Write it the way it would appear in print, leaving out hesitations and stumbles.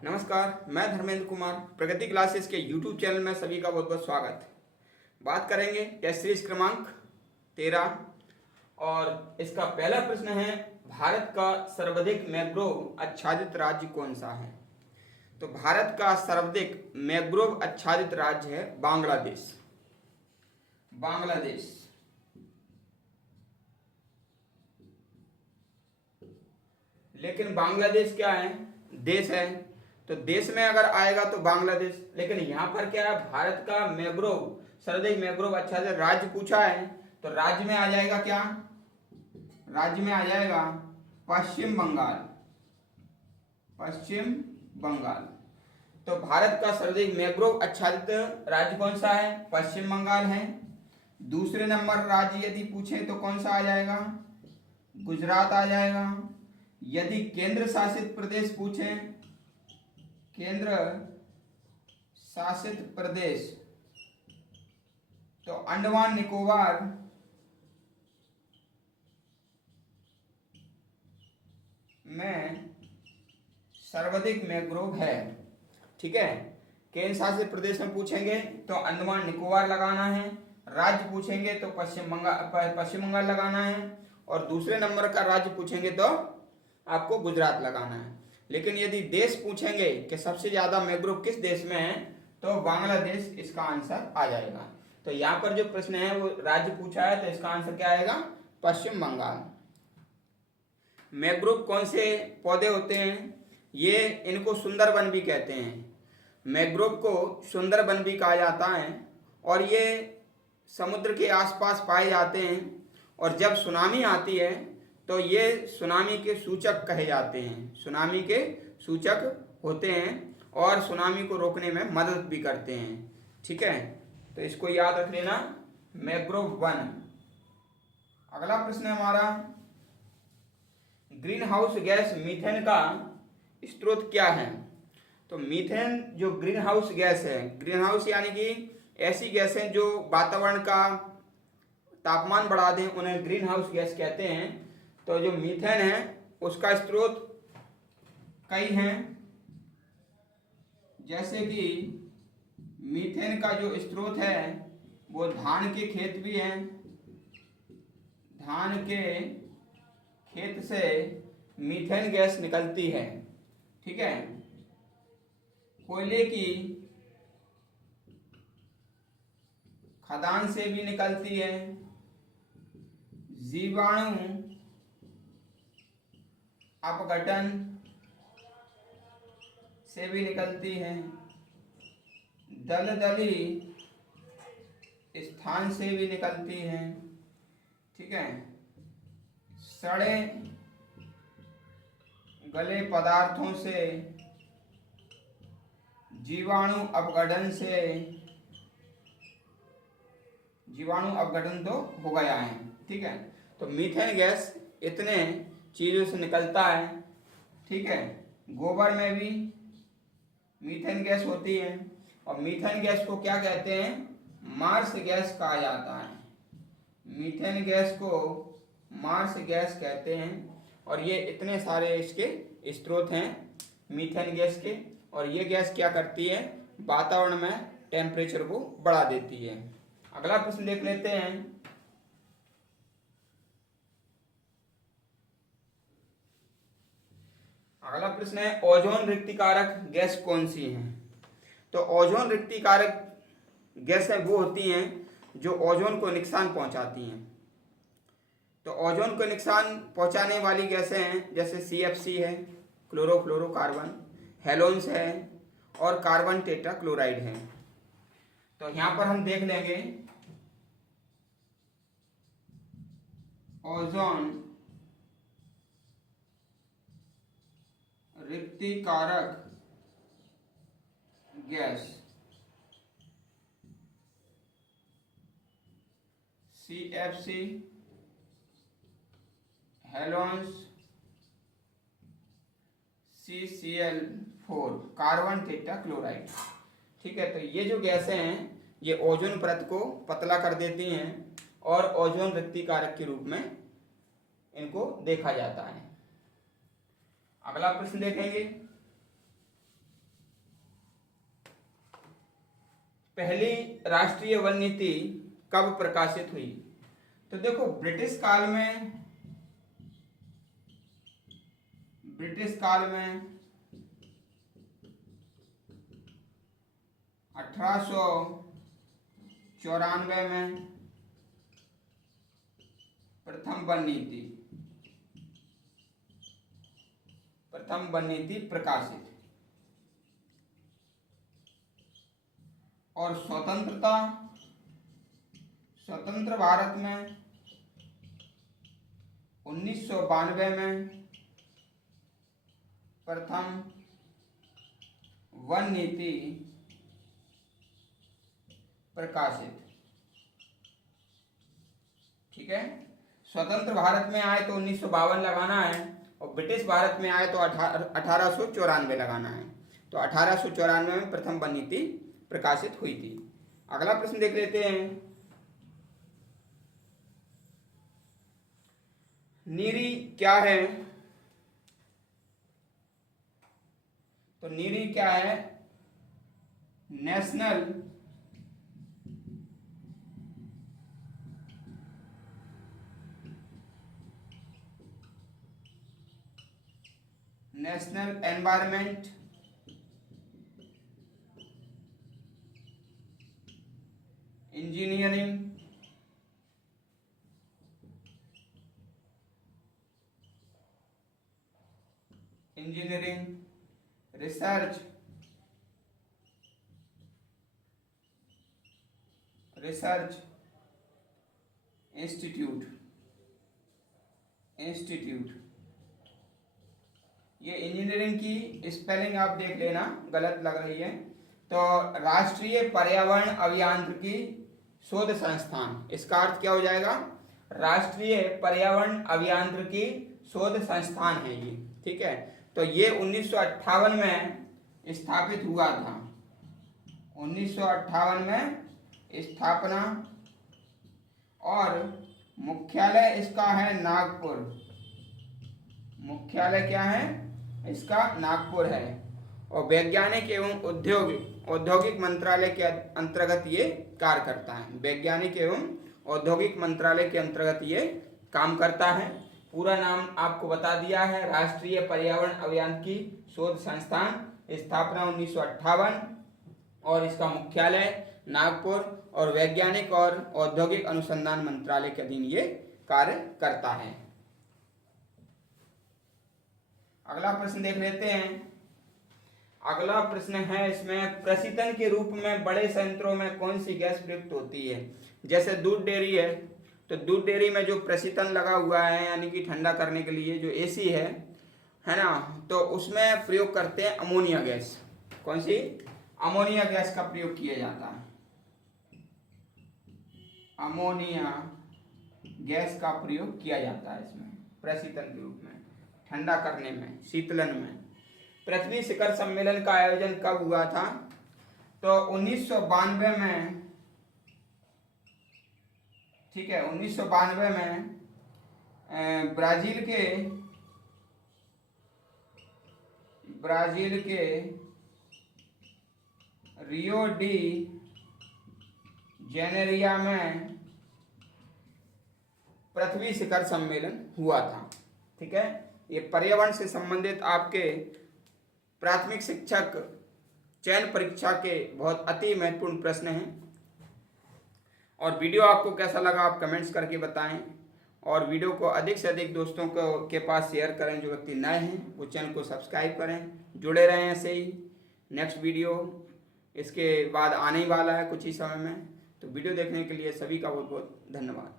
नमस्कार, मैं धर्मेंद्र कुमार। प्रगति क्लासेस के YouTube चैनल में सभी का बहुत बहुत स्वागत। बात करेंगे टेस्ट सीरीज क्रमांक 13 और इसका पहला प्रश्न है, भारत का सर्वाधिक मैंग्रोव आच्छादित राज्य कौन सा है? तो भारत का सर्वाधिक मैंग्रोव आच्छादित राज्य है बांग्लादेश। बांग्लादेश। लेकिन बांग्लादेश क्या है? देश है। तो देश में अगर आएगा तो बांग्लादेश, लेकिन यहाँ पर क्या है, भारत का मैंग्रोव सर्वाधिक मैंग्रोव आच्छादित राज्य पूछा है, तो राज्य में आ जाएगा क्या? राज्य में आ जाएगा पश्चिम बंगाल। पश्चिम बंगाल। तो भारत का सर्वाधिक मैंग्रोव आच्छादित राज्य कौन सा है? पश्चिम बंगाल है। दूसरे नंबर राज्य यदि पूछे तो कौन सा आ जाएगा? गुजरात आ जाएगा। यदि केंद्र शासित प्रदेश पूछे, केंद्र शासित प्रदेश, तो अंडमान निकोबार में सर्वाधिक मैंग्रोव है। ठीक है, केंद्र शासित प्रदेश में पूछेंगे तो अंडमान निकोबार लगाना है, राज्य पूछेंगे तो पश्चिम बंगाल लगाना है, और दूसरे नंबर का राज्य पूछेंगे तो आपको गुजरात लगाना है। लेकिन यदि देश पूछेंगे कि सबसे ज्यादा मैंग्रोव किस देश में है, तो बांग्लादेश इसका आंसर आ जाएगा। तो यहाँ पर जो प्रश्न है वो राज्य पूछा है, तो इसका आंसर क्या आएगा? पश्चिम बंगाल। मैंग्रोव कौन से पौधे होते हैं? ये इनको सुंदरबन भी कहते हैं। मैंग्रोव को सुंदरबन भी कहा जाता है, और ये समुद्र के आसपास पाए जाते हैं, और जब सुनामी आती है तो ये सुनामी के सूचक कहे जाते हैं। सुनामी के सूचक होते हैं और सुनामी को रोकने में मदद भी करते हैं। ठीक है, तो इसको याद रख लेना, मैंग्रोव वन। अगला प्रश्न है हमारा, ग्रीन हाउस गैस मीथेन का स्रोत क्या है? तो मीथेन जो ग्रीन हाउस गैस है, ग्रीन हाउस यानी कि ऐसी गैसें जो वातावरण का तापमान बढ़ा दें, उन्हें ग्रीन हाउस गैस कहते हैं। तो जो मीथेन है उसका स्रोत कई हैं, जैसे कि मीथेन का जो स्रोत है वो धान के खेत भी हैं। धान के खेत से मीथेन गैस निकलती है। ठीक है, कोयले की खदान से भी निकलती है, जीवाणु अपघटन से भी निकलती है, दलदली स्थान से भी निकलती है। ठीक है, सड़े गले पदार्थों से, जीवाणु अपघटन से, जीवाणु अपघटन तो हो गया है। ठीक है, तो मीथेन गैस इतने चीजों से निकलता है। ठीक है, गोबर में भी मीथेन गैस होती है, और मीथेन गैस को क्या कहते हैं? मार्स गैस कहा जाता है। मीथेन गैस को मार्स गैस कहते हैं, और ये इतने सारे इसके स्रोत हैं मीथेन गैस के, और ये गैस क्या करती है? वातावरण में टेम्परेचर को बढ़ा देती है। अगला प्रश्न देख लेते हैं, अगला प्रश्न है, ओजोन रिक्तिकारक गैस कौन सी है? तो ओजोन रिक्तिकारक गैस है वो होती हैं जो ओजोन को नुकसान पहुंचाती हैं। तो ओजोन को नुकसान पहुंचाने वाली गैसें हैं जैसे CFC है, क्लोरोफ्लोरोकार्बन, हेलोन्स है, और कार्बन टेट्राक्लोराइड है। तो यहां पर हम देख लेंगे, ओजोन रिक्तिकारक gas CFC, halons, CCl4, carbon tetrachloride. ठीक है, तो ये जो गैसें हैं ये ओजोन परत को पतला कर देती हैं, और ओजोन रिक्तिकारक के रूप में इनको देखा जाता है। अगला प्रश्न देखेंगे, पहली राष्ट्रीय वन नीति कब प्रकाशित हुई? तो देखो ब्रिटिश काल में 1894 में प्रथम वन नीति प्रकाशित, और स्वतंत्र भारत में 1992 में प्रथम वन नीति प्रकाशित। ठीक है, स्वतंत्र भारत में आए तो 1952 लगाना है, और ब्रिटिश भारत में आए तो 1894 लगाना है। तो 1894 में प्रथम वन नीति प्रकाशित हुई थी। अगला प्रश्न देख लेते हैं। नीरी क्या है? तो नीरी क्या है? National environment engineering research institute. ये इंजीनियरिंग की स्पेलिंग आप देख लेना, गलत लग रही है। तो राष्ट्रीय पर्यावरण अभियांत्रिकी शोध संस्थान, इसका अर्थ क्या हो जाएगा? राष्ट्रीय पर्यावरण अभियांत्रिकी शोध संस्थान है ये। ठीक है, तो ये 1958 में स्थापित हुआ था। 1958 में स्थापना, और मुख्यालय इसका है नागपुर। मुख्यालय क्या है इसका? नागपुर है। और वैज्ञानिक एवं औद्योगिक मंत्रालय के अंतर्गत ये कार्य करता है। वैज्ञानिक एवं औद्योगिक मंत्रालय के अंतर्गत ये काम करता है। पूरा नाम आपको बता दिया है, राष्ट्रीय पर्यावरण अभियांत्रिकी शोध संस्थान, स्थापना 1958, और इसका मुख्यालय नागपुर, और वैज्ञानिक और औद्योगिक अनुसंधान मंत्रालय के अधीन ये कार्य करता है। अगला प्रश्न देख लेते हैं। अगला प्रश्न है इसमें, प्रशीतन के रूप में बड़े संयंत्रों में कौन सी गैस प्रयुक्त होती है? जैसे दूध डेयरी है, तो दूध डेयरी में जो प्रशीतन लगा हुआ है, यानी कि ठंडा करने के लिए जो एसी है ना, तो उसमें प्रयोग करते हैं अमोनिया गैस। कौन सी? अमोनिया गैस का प्रयोग किया जाता है। अमोनिया गैस का प्रयोग किया जाता है इसमें प्रशीतन के रूप में, ठंडा करने में, शीतलन में। पृथ्वी शिखर सम्मेलन का आयोजन कब हुआ था? तो 1992 में। ठीक है, 1992 में ब्राजील के रियो डी जेनेरिया में पृथ्वी शिखर सम्मेलन हुआ था। ठीक है, ये पर्यावरण से संबंधित आपके प्राथमिक शिक्षक चयन परीक्षा के बहुत अति महत्वपूर्ण प्रश्न हैं। और वीडियो आपको कैसा लगा आप कमेंट्स करके बताएं, और वीडियो को अधिक से अधिक दोस्तों के पास शेयर करें। जो व्यक्ति नए हैं वो चैनल को सब्सक्राइब करें, जुड़े रहें ऐसे ही। नेक्स्ट वीडियो इसके बाद आने ही वाला है कुछ ही समय में। तो वीडियो देखने के लिए सभी का बहुत बहुत धन्यवाद।